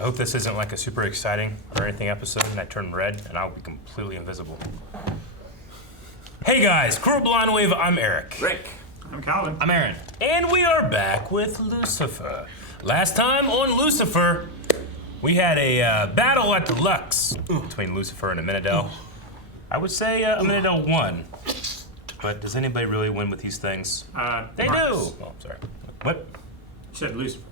I hope this isn't like a super exciting or anything episode and I turn red and I'll be completely invisible. Hey guys, Crew Blind Wave, I'm Eric. Rick. I'm Calvin. I'm Aaron. And we are back with Lucifer. Last time on Lucifer, we had a battle at the Lux between Lucifer and Amenadel. I would say Amenadel won. But does anybody really win with these things? They Marcus. do. Oh, sorry. What? You said Lucifer.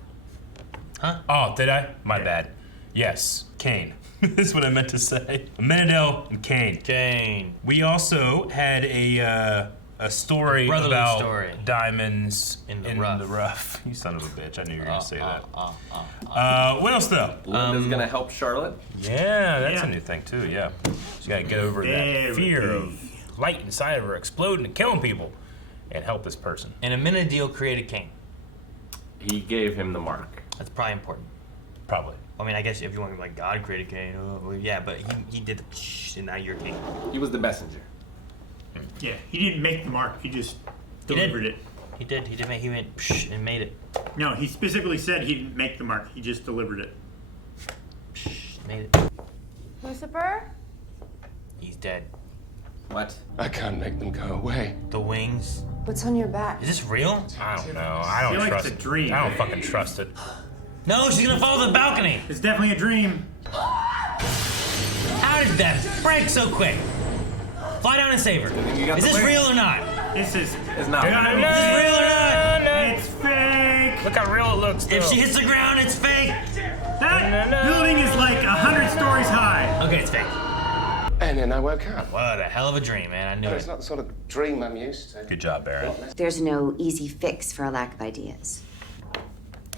Huh? Oh, did I? My bad. Yes, Cain. That's what I meant to say. Amenadel and Cain. Cain. We also had a story about diamonds in the rough. You son of a bitch! I knew you were gonna say that. What else though? Linda's gonna help Charlotte. Yeah, that's a new thing too. Yeah, she's gotta get over that fear of light inside of her exploding and killing people, and help this person. And Amenadel created Cain. He gave him the mark. That's probably important. Probably. I mean, I guess if you want to be like God created Cain, well, yeah, but he did the and now you're King. He was the messenger. Yeah, he didn't make the mark. He just delivered it. He did. He went and made it. No, he specifically said he didn't make the mark. He just delivered it. Made it. Lucifer? He's dead. What? I can't make them go away. The wings. What's on your back? Is this real? I don't know. I don't feel like trust it's a it. dream. I don't fucking trust it. No, she's gonna fall to the balcony. It's definitely a dream. How did that break so quick? Fly down and save her. Is this real or not? This is. It's not. Is this real or not? It's fake. Look how real it looks. If she hits the ground, it's fake. That building is like 100 stories high. Okay, it's fake. And then I woke up. What a hell of a dream, man. I knew It's it. not the sort of dream I'm used to. Good job, Baron. There's no easy fix for a lack of ideas.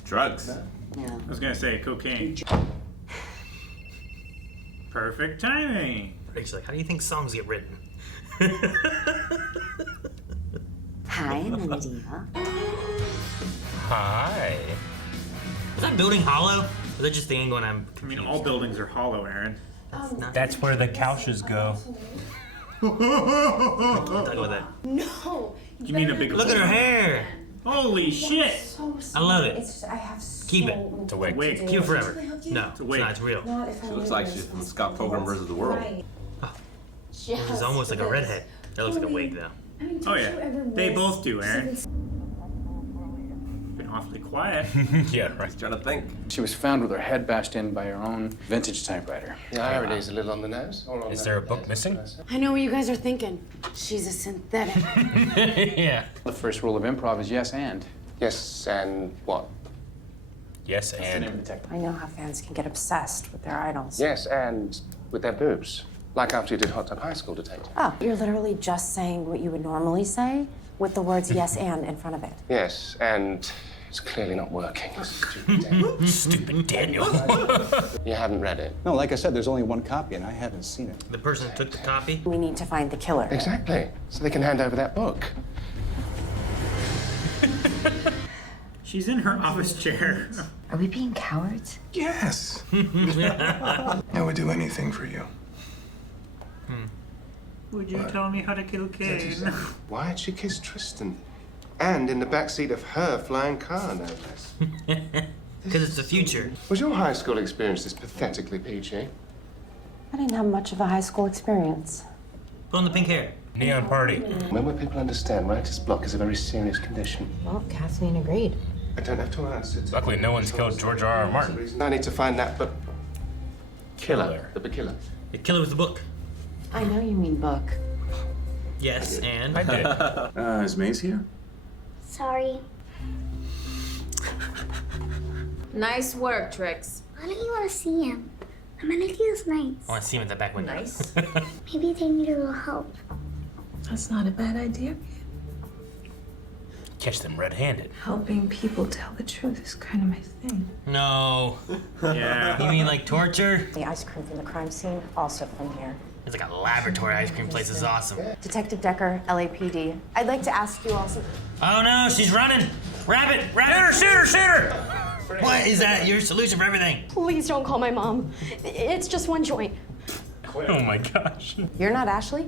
Drugs. No. I was gonna say cocaine. Perfect timing. Rick's like, how do you think songs get written? Hi, I'm Amenadel. Hi. Is that building hollow? Or is that just the angle and I'm I confused? mean, all buildings are hollow, Aaron. That's where the couches go. Talk about that. No. You mean a big Look at her hair. Holy shit! I love it. It's just, I have so Keep it. It's a wig. Wig. Keep it forever. No, it's wig. not. It's real. She looks like she's from Scott Pilgrim vs. the World. She's almost like a redhead. That looks like a wig, though. Oh yeah, they both do, Aaron. Been awfully quiet. Yeah, right. Trying to think. She was found with her head bashed in by her own vintage typewriter. The irony's a little on the nose. Is there a book missing? I know what you guys are thinking. She's a synthetic. Yeah. The first rule of improv is yes and. Yes, and what? Yes, That's the name of and the technique. I know how fans can get obsessed with their idols. Yes, and with their boobs. Like after you did Hot Tub High School, Detective. Oh, you're literally just saying what you would normally say with the words yes and in front of it. Yes, and it's clearly not working. Stupid Daniel. stupid Daniel. You haven't read it. No, like I said, there's only one copy, and I haven't seen it. The person who took the copy. We need to find the killer. Exactly. So they can hand over that book. She's in her office chair. Are we being cowards? Yes. I would do anything for you. Would you tell me how to kill Cain? Why'd she kiss Tristan? And in the backseat of her flying car, no less. Because it's the future. Was your high school experience this pathetically peachy? I didn't have much of a high school experience. Put on the pink hair. Neon party. When will people understand writer's block is a very serious condition? Well, Kathleen agreed. I don't have to answer to. Luckily, no one's killed George R.R. Martin. I need to find that, but Killer. the killer. The killer was the book. I know you mean book. Yes, and I did. Is Maze here? Sorry. Nice work, Trix. Why don't you want to see him? Amenadel's nice. I want to see him at the back window. Nice. Maybe they need a little help. That's not a bad idea. Catch them red-handed. Helping people tell the truth is kind of my thing. No. Yeah. You mean like torture? The ice cream from the crime scene, also from here. It's like a laboratory ice cream place. Is awesome. Detective Decker, LAPD. I'd like to ask you also. Oh no, she's running. Rabbit, rabbit. Shoot her, shoot her! What is that? Your solution for everything? Please don't call my mom. It's just one joint. Oh my gosh. You're not Ashley?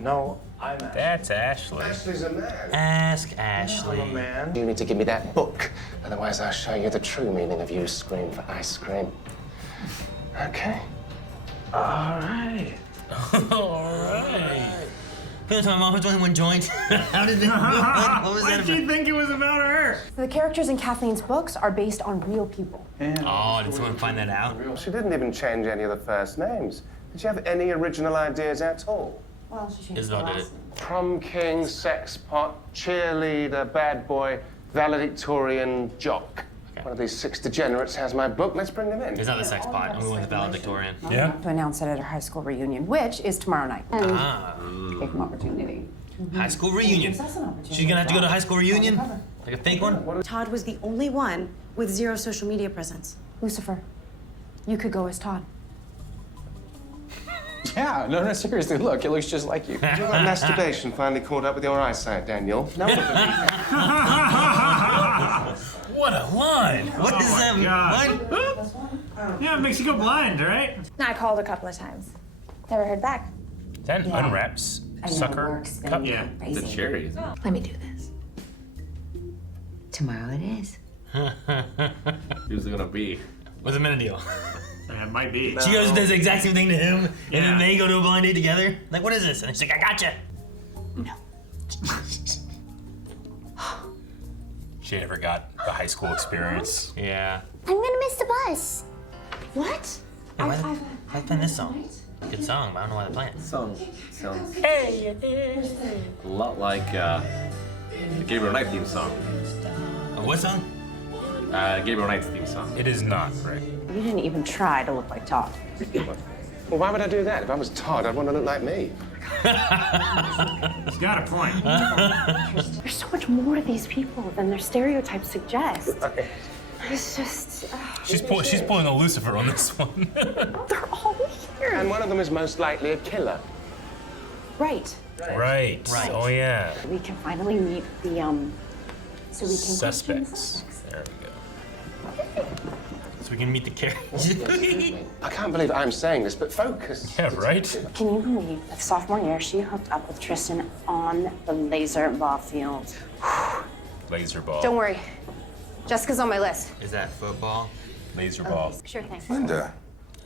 No, That's Ashley. Ashley's a man. Ask Ashley. Man. You need to give me that book, otherwise I'll show you the true meaning of you scream for ice cream. Okay? All right. Alright. Feels my mom was only one joint. How did that? What was Why that did you about? think it was about her? The characters in Kathleen's books are based on real people. Oh, did someone find that out? She didn't even change any of the first names. Did she have any original ideas at all? Well, she changed Isabel the did last it. name. Prom king, sex pot, cheerleader, bad boy, valedictorian, jock. One of these 6 degenerates has my book. Let's bring them in. It's not the sex pot. Only one's valedictorian. Yeah? To announce it at her high school reunion, which is tomorrow night. Ah. Take an opportunity. High school reunion. That's an opportunity. She's gonna have to go to high school reunion? Like a fake one? Todd was the only one with 0 social media presence. Lucifer, you could go as Todd. Yeah, no, seriously, look, it looks just like you. You got masturbation finally caught up with your eyesight, Daniel. No one believe that. What a line! What is that? God. What? Yeah, it makes you go blind, right? I called a couple of times. Never heard back. Is that an unwraps sucker work's been cup? Yeah. The cherries. Let me do this. Tomorrow it is. Who's it gonna be? What's a minute deal? Yeah, it might be. She goes and does the exact same thing to him, and Yeah. then they go to a blind date together. Like, what is this? And she's like, I gotcha. No. She never got the high school experience. Yeah. I'm gonna miss the bus. What? Hey, why they playing this song? Good song, but I don't know why they're playing it. Song sounds a lot like the Gabriel Knight theme song. Oh, what song? Gabriel Knight's theme song. It is not, Rick. You didn't even try to look like Todd. Well, why would I do that? If I was Todd, I'd want to look like me. He's got a point. There's so much more to these people than their stereotypes suggest. It's just... She's pulling a Lucifer on this one. they're all here. And one of them is most likely a killer. Right. Right. Oh yeah. We can finally meet the, so we can Suspects. There we go. So we can meet the characters. I can't believe I'm saying this, but focus. Yeah, right? Can you believe that sophomore year she hooked up with Tristan on the laser ball field? Laser ball. Don't worry. Jessica's on my list. Is that football? Laser ball. Sure thing. Linda,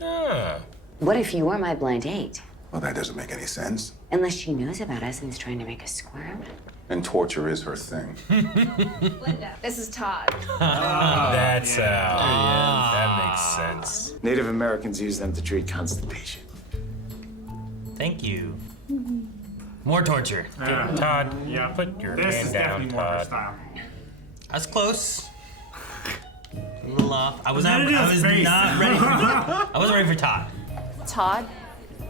Ah. What if you were my blind date? well, that doesn't make any sense. Unless she knows about us and is trying to make us squirm. And torture is her thing. Linda, this is Todd. That's that makes sense. Native Americans use them to treat constipation. Thank you. More torture. Todd, Yeah. put your This hand is down, definitely more of her Todd. style. That's close. A little off. I was not Look at his face. ready. I wasn't ready for Todd. Todd?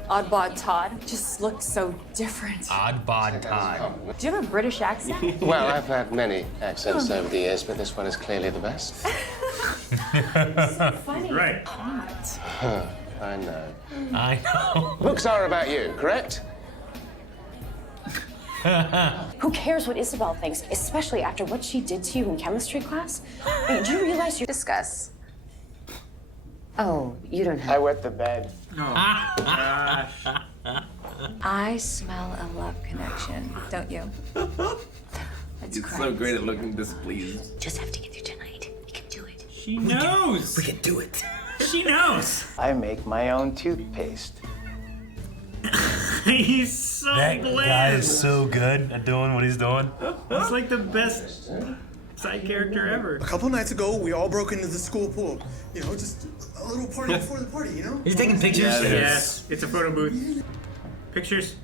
Oddbod Todd just looks so different. Odd bod Todd. Do you have a British accent? Well, I've had many accents over the years, but this one is clearly the best. Right. I know. I know. Books are about you, correct? Who cares what Isabel thinks, especially after what she did to you in chemistry class? Wait, do you realize you Discuss. Oh, you don't I have. wet the bed. I smell a love connection, don't you? That's He's so great at looking displeased. Just have to get through tonight. You can do it. She knows. We can do it. She knows. I make my own toothpaste. He's so That bland. guy is so good at doing what he's doing. He's like the best side character ever. A couple nights ago, we all broke into the school pool. You know, just a little party before the party, you know? He's taking pictures. Yeah, it is. Yes, it's a photo booth. Pictures.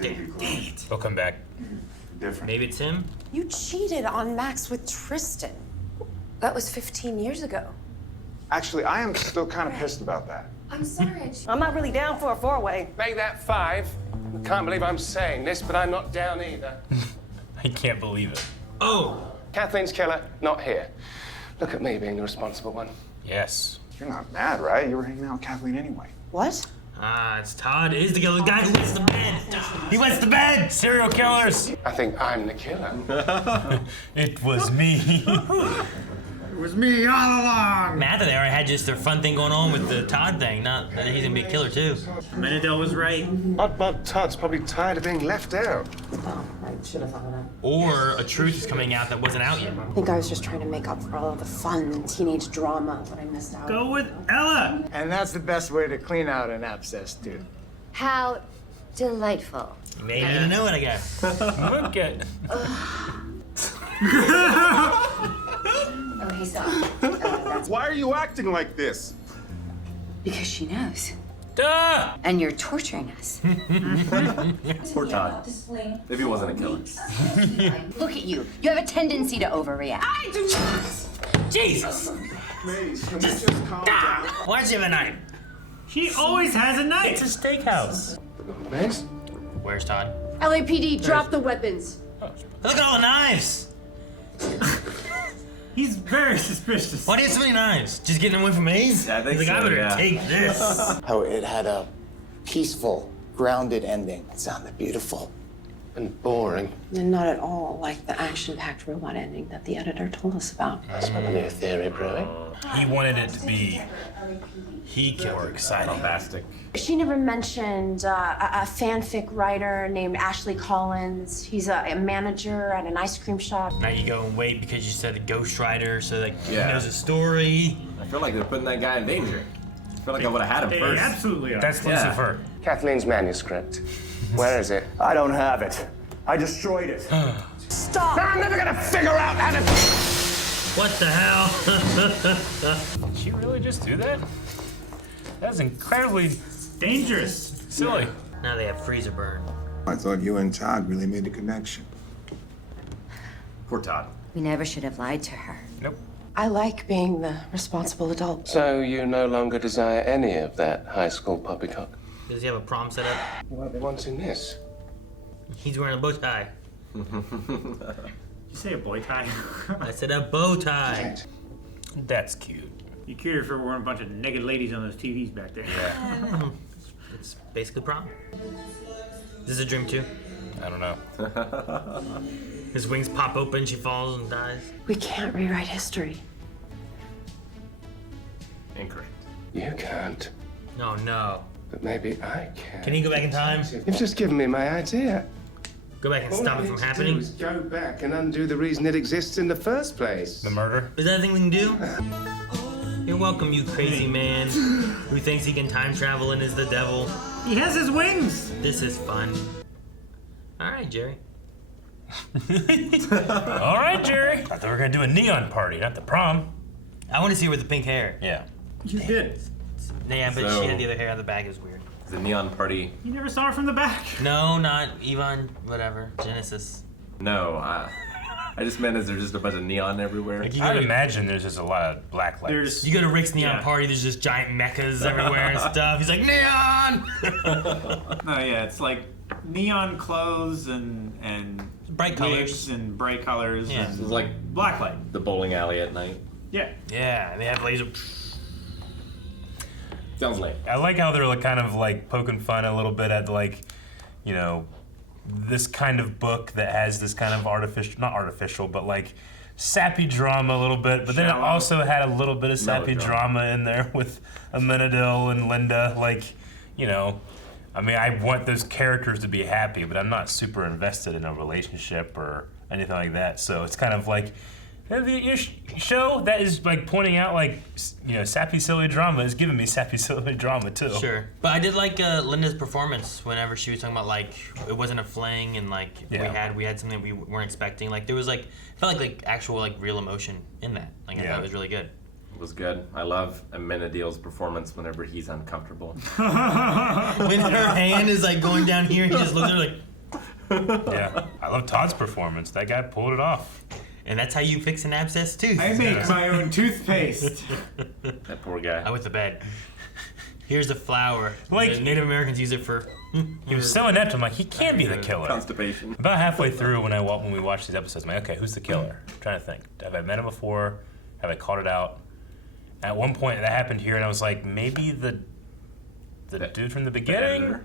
He'll come back. Different. Maybe it's him. You cheated on Max with Tristan. That was 15 years ago. Actually, I am still kind of pissed about that. I'm sorry. I'm not really down for a four-way. Make that 5. I can't believe I'm saying this, but I'm not down either. I can't believe it. Oh. Kathleen's killer, not here. Look at me being the responsible one. Yes. You're not mad, right? You were hanging out with Kathleen anyway. What? Ah, it's Todd. Is the guy who wets the bed. He wets the bed. Serial killers. I think I'm the killer. It was me. was me all along. Man, I thought they already had just their fun thing going on with the Todd thing, not that he's gonna be a killer too. Menadel was right. Oddbud Todd's probably tired of being left out. Oh, I should have thought of that. Or a truth is coming out that wasn't out yet. I think I was just trying to make up for all of the fun and teenage drama that I missed out. Go with Ella. And that's the best way to clean out an abscess, too. How delightful. You may even know it, I guess. Look at. Oh, hey, stop. Why are you acting like this? Because she knows. Duh! And you're torturing us. Poor Todd. Maybe he wasn't a killer. Look at you. You have a tendency to overreact. I do not! Jesus! Please, can we just calm down? Why does she have a knife? She always has a knife. It's a steakhouse. Mace? Where's Todd? LAPD, drop the weapons. Look at all the knives! He's very suspicious. Why do you have so many knives? Just getting away from Maze? Yeah, I think He's like, so, I better yeah. take this. How it had a peaceful, grounded ending. It sounded beautiful. And boring. And not at all like the action-packed robot ending that the editor told us about. That's my new theory brewing. He wanted it to be more exciting. Bombastic. She never mentioned a fanfic writer named Ashley Collins. He's a manager at an ice cream shop. Now you go and wait because you said a ghostwriter, so that he Yeah. knows a story. I feel like they're putting that guy in danger. I feel like I would have had him They first. absolutely are. That's Yeah. Lucifer. Kathleen's manuscript. Where is it? I don't have it. I destroyed it. Stop! I'm never gonna figure out how to... What the hell? Did she really just do that? That's incredibly Dangerous. silly. Now they have freezer burn. I thought you and Todd really made a connection. Poor Todd. We never should have lied to her. Nope. I like being the responsible adult. So you no longer desire any of that high school poppycock? Does he have a prom set up? Why are they wanting this? He's wearing a bow tie. Did you say a boy tie? I said a bow tie. That's cute. You cuter for wearing a bunch of naked ladies on those TVs back there. Yeah. It's basically prom. Is this a dream too? I don't know. His wings pop open, she falls and dies. We can't rewrite history. Incorrect. You can't. Oh no. But maybe I can. Can he go back in time? You've just given me my idea. Go back and All stop I it need from to happening? do is go back and undo the reason it exists in the first place. The murder? Is that a thing we can do? You're welcome, you crazy man who thinks he can time travel and is the devil. He has his wings. This is fun. All right, Jerry. All right, Jerry. I thought we were gonna do a neon party, not the prom. I want to see her with the pink hair. Yeah. You did. Yeah, but So- she had the other hair on the back. It was weird. The neon party. You never saw her from the back. No, not Yvonne, whatever. Genesis. No, I just meant is there just a bunch of neon everywhere? Like you I'd go, imagine there's just a lot of black lights. There's you go to Rick's neon Yeah. party, there's just giant mechas everywhere and stuff. He's like, neon! No, yeah, it's like neon clothes and Bright wigs colors. and bright colors. Yeah. and It's like black light. the bowling alley at night. Yeah. Yeah, and they have laser. Sounds lame. I like how they're like kind of like poking fun a little bit at like, you know, this kind of book that has this kind of not artificial, but like sappy drama a little bit. But then it Shallow. also had a little bit of sappy Melodrama. drama in there with Amenadiel and Linda. Like, you know, I mean, I want those characters to be happy, but I'm not super invested in a relationship or anything like that. So it's kind of like your show that is like pointing out like, you know, sappy silly drama is giving me sappy silly drama too. Sure. But I did like Linda's performance whenever she was talking about like it wasn't a fling and like Yeah. we had something that we weren't expecting. Like there was like felt like actual like real emotion in that. Like I thought it was really good. It was good. I love Amenadiel's performance whenever he's uncomfortable. When her hand is like going down here, he just looks at her like. Yeah, I love Todd's performance. That guy pulled it off. And that's how you fix an abscess tooth. I make my own toothpaste. That poor guy. I went to bed. Here's a flower. Like- The Native Americans use it for. He was so inept. I'm like, he can't be the killer. Constipation. About halfway through when we watched these episodes, I'm like, okay, who's the killer? I'm trying to think. Have I met him before? Have I called it out? At one point that happened here, and I was like, maybe the dude from the beginning. editor?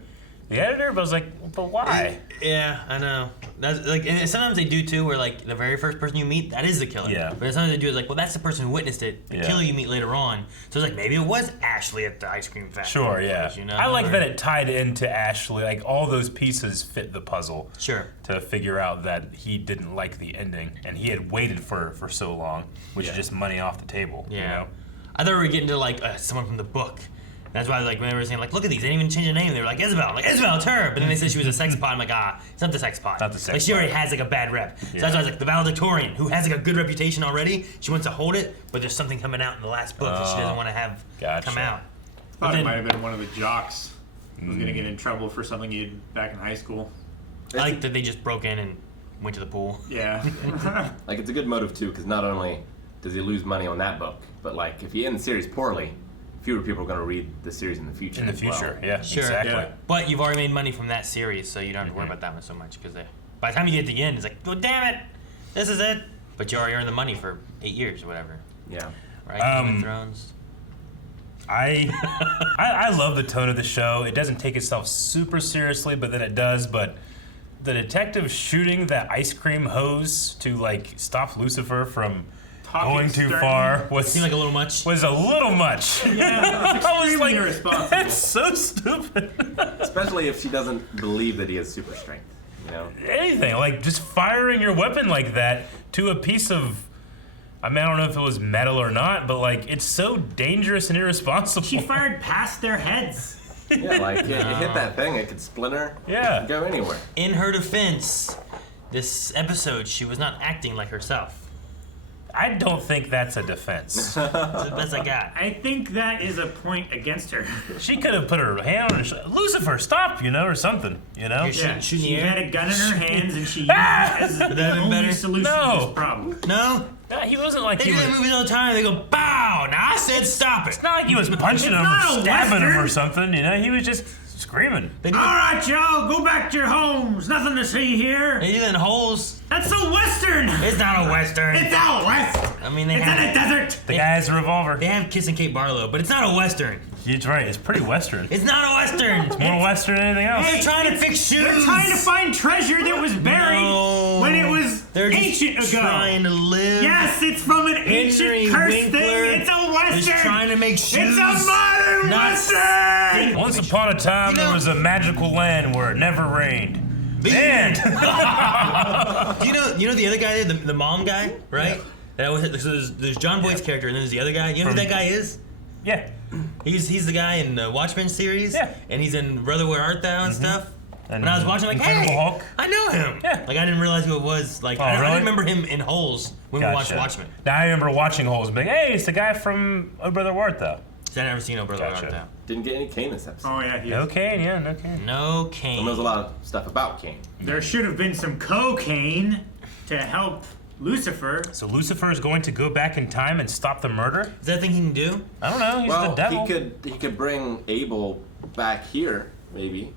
the editor, but I was like, but why? Yeah, I know. That's like, and sometimes they do too, where like the very first person you meet, that is the killer. Yeah. But sometimes they do is like, well, that's the person who witnessed it. The killer you meet later on. So it's like maybe it was Ashley at the ice cream factory. Sure, yeah. You know? I like that it tied into Ashley. Like all those pieces fit the puzzle. Sure. To figure out that he didn't like the ending, and he had waited for so long, which is just money off the table. Yeah. You know? I thought we were getting to like someone from the book. That's why, like, when they were saying, like, look at these, they didn't even change the name. They were like, Isabel. I'm like, Isabel, it's her. But then they said she was a sex pot. I'm like, it's not the sex pot. Not the sex Like, she already has, like, a bad rep. So that's why I was like, the valedictorian, who has, like, a good reputation already, she wants to hold it, but there's something coming out in the last book that she doesn't want to have come out. I thought it might have been one of the jocks who was going to get in trouble for something he did back in high school. I like that they just broke in and went to the pool. Yeah. Like, it's a good motive, too, because not only does he lose money on that book, but, like, if he ends the series poorly, fewer people are going to read the series in the future. Yeah, sure. exactly. Yeah. But you've already made money from that series, so you don't have to worry about that one so much. Because by the time you get to the end, it's like, oh, damn it, this is it. But you already earned the money for 8 years or whatever. Yeah. Right? Game of Thrones. I love the tone of the show. It doesn't take itself super seriously, but then it does. But the detective shooting that ice cream hose to like stop Lucifer from going too far seemed like a little much. Was a little much. Yeah, I was like, irresponsible. that's so stupid. Especially if she doesn't believe that he has super strength. You know, anything like just firing your weapon like that to a piece of. I mean, I don't know if it was metal or not, but like it's so dangerous and irresponsible. She fired past their heads. Yeah, like it hit that thing, it could splinter. Yeah, go anywhere. In her defense, this episode she was not acting like herself. I don't think that's a defense. That's the best I got. I think that is a point against her. She could have put her hand on her shoulder. Lucifer, stop, or something, Yeah, she had a gun in her hands and she used it as the only solution to this problem. No? He wasn't like they do that movies all the time. They go, bow. Now I said stop it. It's not like he was punching him or stabbing him or something, He was just screaming. All right, y'all, go back to your homes. Nothing to see here. They do that in holes. That's so Western. It's not a Western. It's out West. I mean, it's in a desert. The guy has a revolver. They have Kiss and Kate Barlow, but it's not a Western. He's right. It's pretty Western. It's not a Western. It's more Western than anything else. They're trying to fix shoes. They're trying to find treasure that was buried when it was ancient ago. Trying to live. Yes, it's from an ancient cursed thing. It's a Western. Is trying to make shoes. It's a modern Western. Once upon a time, there was a magical land where it never rained. And you know the other guy, the mom guy, right? Yeah. So there's John Boyd's character, and then there's the other guy. You know who that guy is? Yeah. He's the guy in the Watchmen series. Yeah. And he's in Brother Where Art Thou and stuff. And I was watching, like, Incredible hey, Hulk. I know him. Yeah. Like I didn't realize who it was. Like I didn't remember him in Holes when we watched Watchmen. Now I remember watching Holes and being, hey, it's the guy from Oh Brother Where Art Thou. I've never seen Oh Brother Where Art Thou. Didn't get any Kane this episode. Oh yeah, no Kane. Yeah, no Kane. No Kane. And there's a lot of stuff about Kane. There should have been some cocaine to help Lucifer. So Lucifer is going to go back in time and stop the murder? Is that a thing he can do? I don't know. He's the devil. He could bring Abel back here, maybe.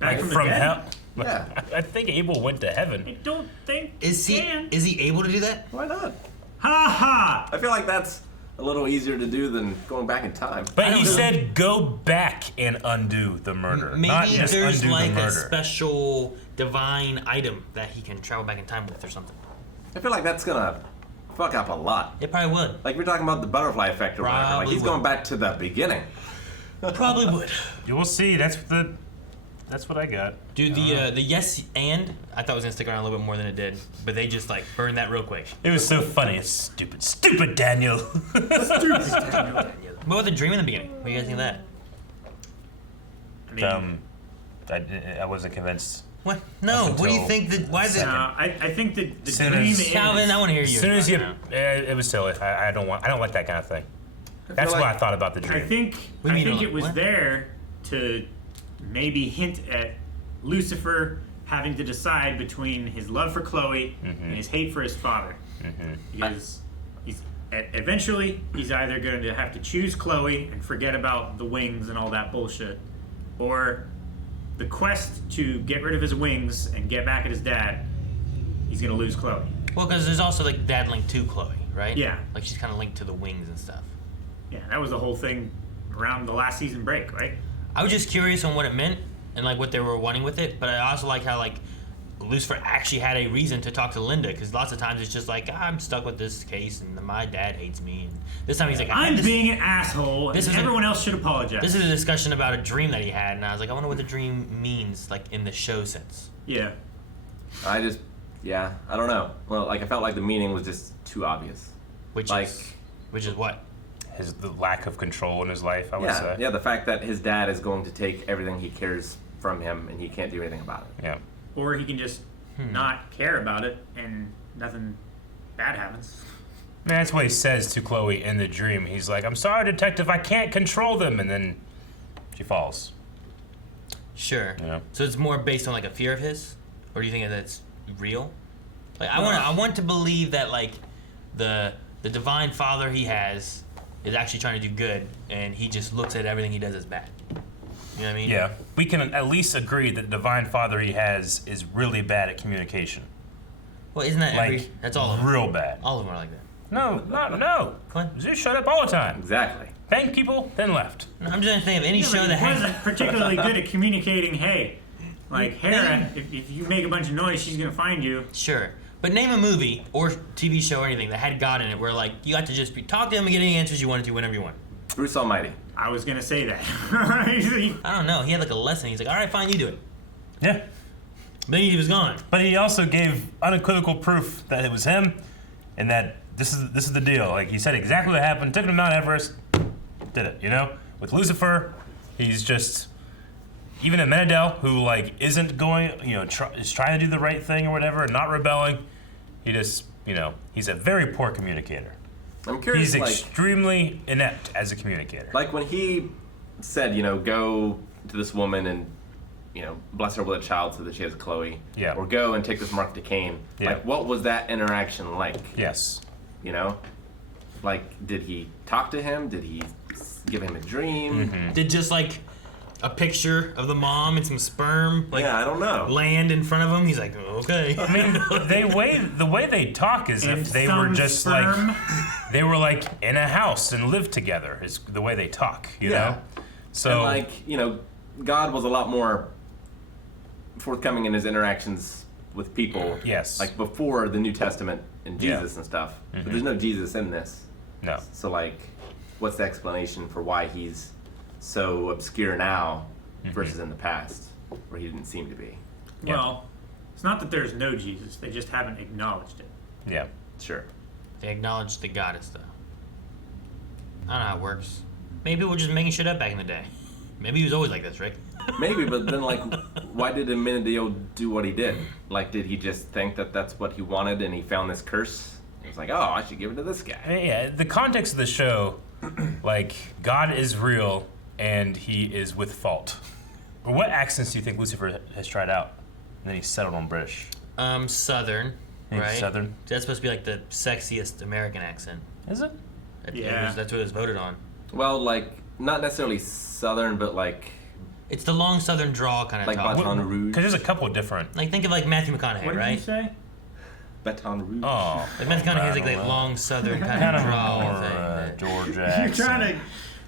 Back from hell. Yeah. I think Abel went to heaven. I don't think Is he able to do that? Why not? Ha ha! I feel like that's a little easier to do than going back in time. But he said go back and undo the murder. Maybe not just there's undo like the a murder. special divine item that he can travel back in time with or something. I feel like that's gonna fuck up a lot. It probably would. Like we're talking about the butterfly effect or whatever. Like he's going back to the beginning. Probably would. You will see. That's what I got. Dude, the yes and I thought it was gonna stick around a little bit more than it did, but they just like burned that real quick. It was so funny. It's stupid Daniel. Stupid Daniel. What about the dream in the beginning? What do you guys think of that? I wasn't convinced. What? No. What do you think? Why is it? I think that the Soon dream as- is. Calvin, I want to hear you. As soon as you, it was silly. I don't like that kind of thing. That's what I thought about the dream. I think it was there to maybe hint at Lucifer having to decide between his love for Chloe and his hate for his father. Because eventually he's either going to have to choose Chloe and forget about the wings and all that bullshit, or the quest to get rid of his wings and get back at his dad, he's going to lose Chloe. Well, because there's also like dad linked to Chloe, right? Yeah. Like she's kind of linked to the wings and stuff. Yeah, that was the whole thing around the last season break, right? I was just curious on what it meant, and like what they were wanting with it, but I also like how like Lucifer actually had a reason to talk to Linda, because lots of times it's just like, I'm stuck with this case and my dad hates me, and this time he's like, I'm being an asshole, and everyone else should apologize. This is a discussion about a dream that he had, and I was like, I wonder what the dream means, like in the show sense. Yeah. I don't know. Well, like I felt like the meaning was just too obvious. Which is what? The lack of control in his life, I would say. Yeah, the fact that his dad is going to take everything he cares from him and he can't do anything about it. Yeah. Or he can just not care about it and nothing bad happens. Man, that's what he says to Chloe in the dream. He's like, I'm sorry, detective, I can't control them. And then she falls. Sure. You know? So it's more based on like a fear of his? Or do you think that's real? Like I want to believe that like the divine father he has is actually trying to do good, and he just looks at everything he does as bad. You know what I mean? Yeah. We can at least agree that the divine father he has is really bad at communication. Well, isn't that like, that's all of them. Real bad. All of them are like that. No. Zeus shut up all the time. Exactly. Thanked people, then left. No, I'm just trying to think of any show that he wasn't particularly good at communicating, hey, like, Hera, if you make a bunch of noise, she's going to find you. Sure. But name a movie or TV show or anything that had God in it where, like, you got to just talk to him and get any answers you wanted to whenever you want. Bruce Almighty. I was going to say that. I don't know. He had, like, a lesson. He's like, all right, fine, you do it. Yeah. Then he was gone. But he also gave unequivocal proof that it was him and that this is the deal. Like, he said exactly what happened, took him to Mount Everest, did it, you know? With Lucifer, he's just... Even Amenadel, who, like, isn't going, you know, is trying to do the right thing or whatever, not rebelling, he just, you know, he's a very poor communicator. I'm curious, He's like, extremely inept as a communicator. Like when he said, you know, go to this woman and, you know, bless her with a child so that she has a Chloe. Yeah. Or go and take this mark to Cain. Yeah. Like, what was that interaction like? Yes. You know? Like, did he talk to him? Did he give him a dream? Mm-hmm. Did just, like, a picture of the mom and some sperm, like, yeah, I don't know, land in front of him? He's like, okay. I mean, the way they talk is and if they were just sperm. like, they were like in a house and lived together is the way they talk, you know? So, and like, you know, God was a lot more forthcoming in his interactions with people. Yes. Like before the New Testament and Jesus and stuff. But there's no Jesus in this. No. So like, what's the explanation for why he's so obscure now versus in the past, where he didn't seem to be? Well, it's not that there's no Jesus, they just haven't acknowledged it. Yeah. Sure. They acknowledge the goddess, though. I don't know how it works. Maybe people were just making shit up back in the day. Maybe he was always like this, Rick. Maybe, but then like, why did Amenadiel do what he did? Like, did he just think that that's what he wanted and he found this curse? He was like, oh, I should give it to this guy. Yeah, the context of the show, like, God is real and he is with fault. What accents do you think Lucifer has tried out? And then he settled on British. Southern, right? Southern. That's supposed to be like the sexiest American accent. Is it? Yeah. That's what it was voted on. Well, like, not necessarily Southern, but like... It's the long Southern drawl kind of like talk. Baton Rouge. Because there's a couple of different... Like, think of like Matthew McConaughey, What did right? you say? Baton Rouge. Oh. Like Matthew McConaughey has like that long Southern kind of drawl thing. Georgia You're accent. trying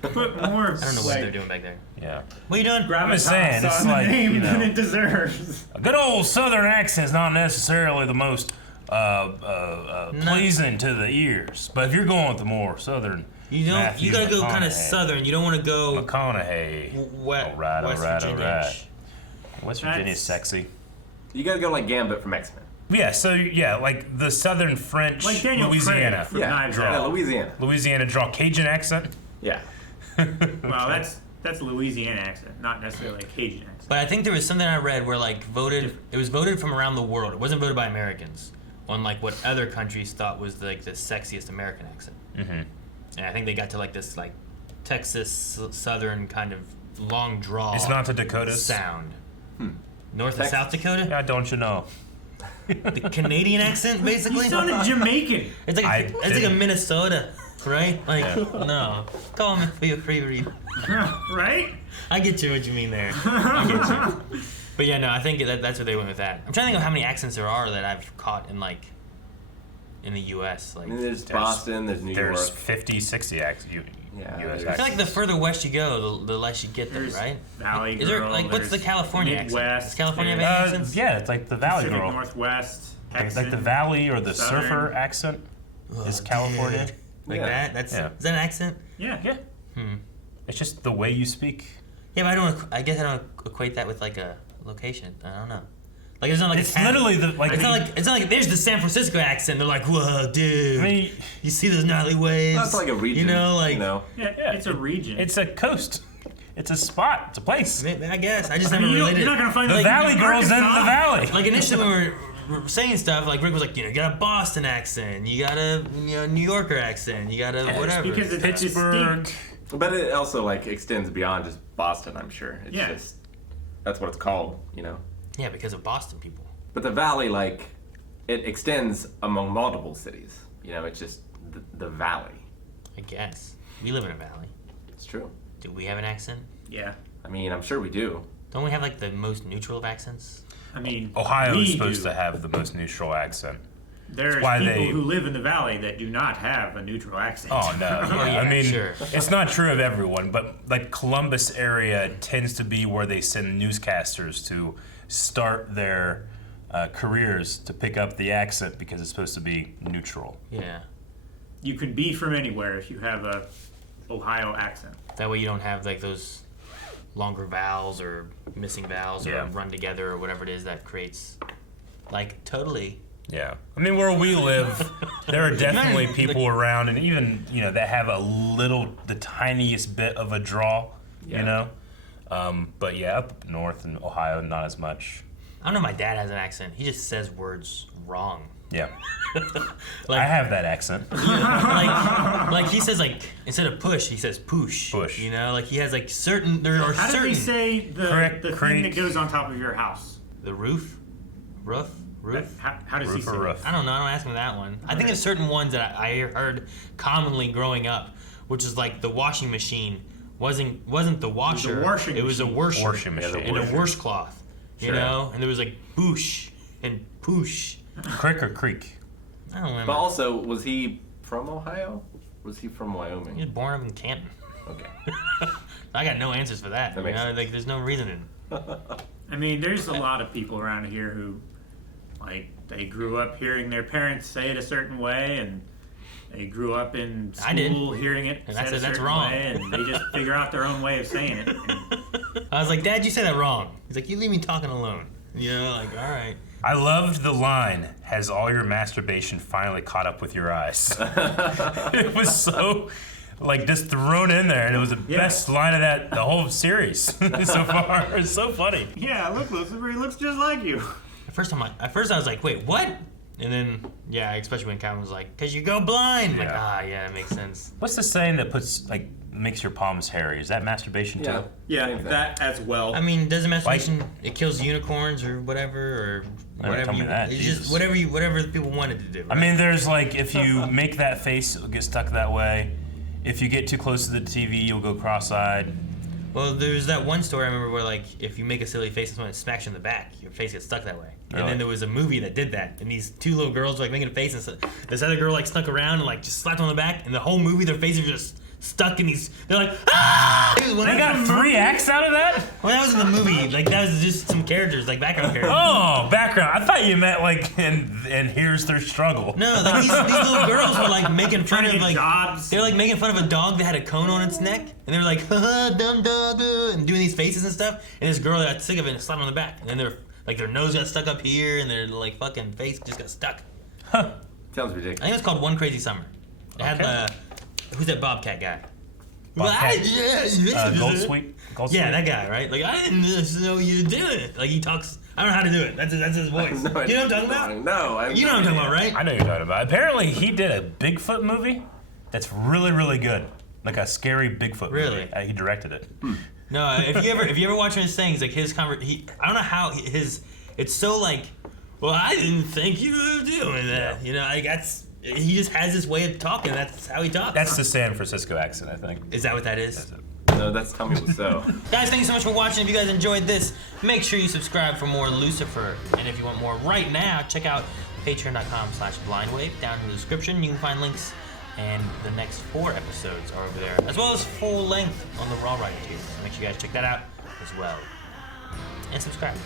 to put more. I don't know what they're doing back there. Yeah. What are you doing? I'm just saying, it's on like, the name you know, than it deserves. a good old Southern accent is not necessarily the most pleasing to the ears. But if you're going with the more Southern, You gotta go kind of Southern. You don't want to go McConaughey. West Virginia. West Virginia's sexy. You gotta go like Gambit from X-Men. Yeah, so yeah, like the Southern French, Like Daniel Louisiana Craig from Knives draw. Out. Yeah, Louisiana. Louisiana draw, Cajun accent. Yeah. Well, that's Louisiana accent, not necessarily a Cajun accent. But I think there was something I read where like it was voted from around the world. It wasn't voted by Americans on like what other countries thought was like the sexiest American accent. Mm-hmm. And I think they got to like this like Texas Southern kind of long draw. It's not the Dakotas. Sound. North Texas. and South Dakota? Yeah, don't you know? The Canadian accent, basically. You sounded Jamaican. It's like a Minnesota, right? Like no, call me for your free. Right? I get you what you mean there. I get you. But yeah, no, I think that's where they went with that. I'm trying to think of how many accents there are that I've caught in like in the U.S. Like I mean, there's Boston, there's New York. There's 50, 60 accents. Yeah. U.S. I feel like the further west you go, the less you get there, There's right? Valley Is there Girl, like what's the there's California accent? Midwest, Does California have there's- any accents? Yeah, it's like the Valley Pacific Girl. Northwest, Like Texan, the Valley or the Southern. surfer accent is California. Dude. Like Yeah. that? That's Yeah. is that an accent? Yeah. Yeah. It's just the way you speak. Yeah, but I guess I don't equate that with like a location. I don't know. Like it's not like It's literally the like. It's not like there's the San Francisco accent. They're like, whoa, dude. I mean, you see those gnarly waves? That's like a region. You know, like Yeah, it's a region. It's a coast. It's a spot. It's a place. I guess I just never you're related. not gonna find The like, Valley Girls in the Arkansas. Valley. Like initially when we were saying stuff, like Rick was like, you got a Boston accent, you got a New Yorker accent, you got a whatever. Because it's Pittsburgh. distinct. But it also like extends beyond just Boston, I'm sure. It's Yeah. just that's what it's called, you know. Yeah, because of Boston people. But the valley, like, it extends among multiple cities. You know, it's just the valley. I guess we live in a valley. It's true. Do we have an accent? Yeah. I mean, I'm sure we do. Don't we have like the most neutral of accents? I mean, Ohio we is supposed do. to have the most neutral accent. There's why people they- who live in the valley that do not have a neutral accent. Oh no! yeah, I mean, sure. it's not true of everyone, but like Columbus area tends to be where they send newscasters to start their careers to pick up the accent because it's supposed to be neutral. Yeah. You can be from anywhere if you have a Ohio accent. That way you don't have like those longer vowels or missing vowels Yeah. or run together or whatever it is that creates like totally. Yeah, I mean, where we live, there are definitely people around, and even that have the tiniest bit of a draw. Yeah. You know, but yeah, up north in Ohio, not as much. I don't know. My dad has an accent. He just says words wrong. Yeah, Like, I have that accent. like he says like instead of push, he says poosh. Push. You know, like he has like certain there are How certain does he say the Crick, thing creek. that goes on top of your house? the roof. How does he Roof say or it? roof? I don't know. I don't ask him that one. I think there's certain ones that I heard commonly growing up, which is like the washing machine wasn't the washer. washing It was a machine. worsher. Washing machine. And a washcloth. You Sure. know, and there was like boosh and poosh. Crick or creek? I don't remember. But also, was he from Ohio? Was he from He Wyoming? was born up in Canton. Okay. I got no answers for that. That makes sense. Like there's no reasoning. I mean, there's a lot of people around here who, like, they grew up hearing their parents say it a certain way, and they grew up in I did. school hearing it And said I said a that's certain wrong. way, and they just figure out their own way of saying it. And I was like, Dad, you said that wrong. He's like, you leave me talking alone. You know, like, all right. I loved the line, "Has all your masturbation finally caught up with your eyes?" It was so, like, just thrown in there, and it was the best line of the whole series so far. It's so funny. yeah, look, Lucifer, he looks just like you. At first I was like, wait, what? And then, yeah, especially when Calvin was like, "Cause you go blind." I'm like, yeah, it makes sense. What's the saying that makes your palms hairy? Is that masturbation too? Yeah. Yeah, Same thing. that as well. I mean, doesn't masturbation it kills unicorns or whatever or Never whatever told me you, that, it's Jesus. just whatever the people wanted to do. I right? mean, there's like, if you make that face, it'll get stuck that way. If you get too close to the TV, you'll go cross-eyed. Well, there's that one story I remember where like if you make a silly face and someone smacks you in the back, your face gets stuck that way. And Really? then there was a movie that did that, and these two little girls were like making a face, and this other girl like snuck around and like just slapped them on the back, and the whole movie their faces were just stuck in these. They're like, ah! They got 3 acts out of that? Well, that was in the movie. Like that was just some characters, like background characters. Oh, background. I thought you meant like, and here's their struggle. No, like these little girls were like making fun Trying to of get like jobs. they were like making fun of a dog that had a cone on its neck, and they were like, haha, dumb dog, and doing these faces and stuff. And this girl got sick of it and slapped on the back, and then their nose got stuck up here, and their like fucking face just got stuck. Sounds I ridiculous. think it was called One Crazy Summer. It had Okay. who's that Bobcat guy? Bobcat? Gold Yeah, Sweet? Gold yeah, Sweet? that guy, right? Like I didn't just know you were doing it. Like he talks. I don't know how to do it. That's his voice. No, You know what I'm talking about? No, You know what I'm talking about, right? I know you're talking about. Apparently, he did a Bigfoot movie that's really, really good. Like a scary Bigfoot Really? movie. He directed it. No, if you ever watch his things, like his I don't know how it's so like, well, I didn't think you were doing that. You know, like he just has this way of talking. That's how he talks. That's the San Francisco accent, I think. Is that what that is? That's it. No, that's Tell Me So. Guys, thank you so much for watching. If you guys enjoyed this, make sure you subscribe for more Lucifer. And if you want more right now, check out patreon.com/blindwave. Down in the description, you can find links and the next 4 episodes are over there, as well as full length on the Raw Rider tier. So make sure you guys check that out as well. And subscribe.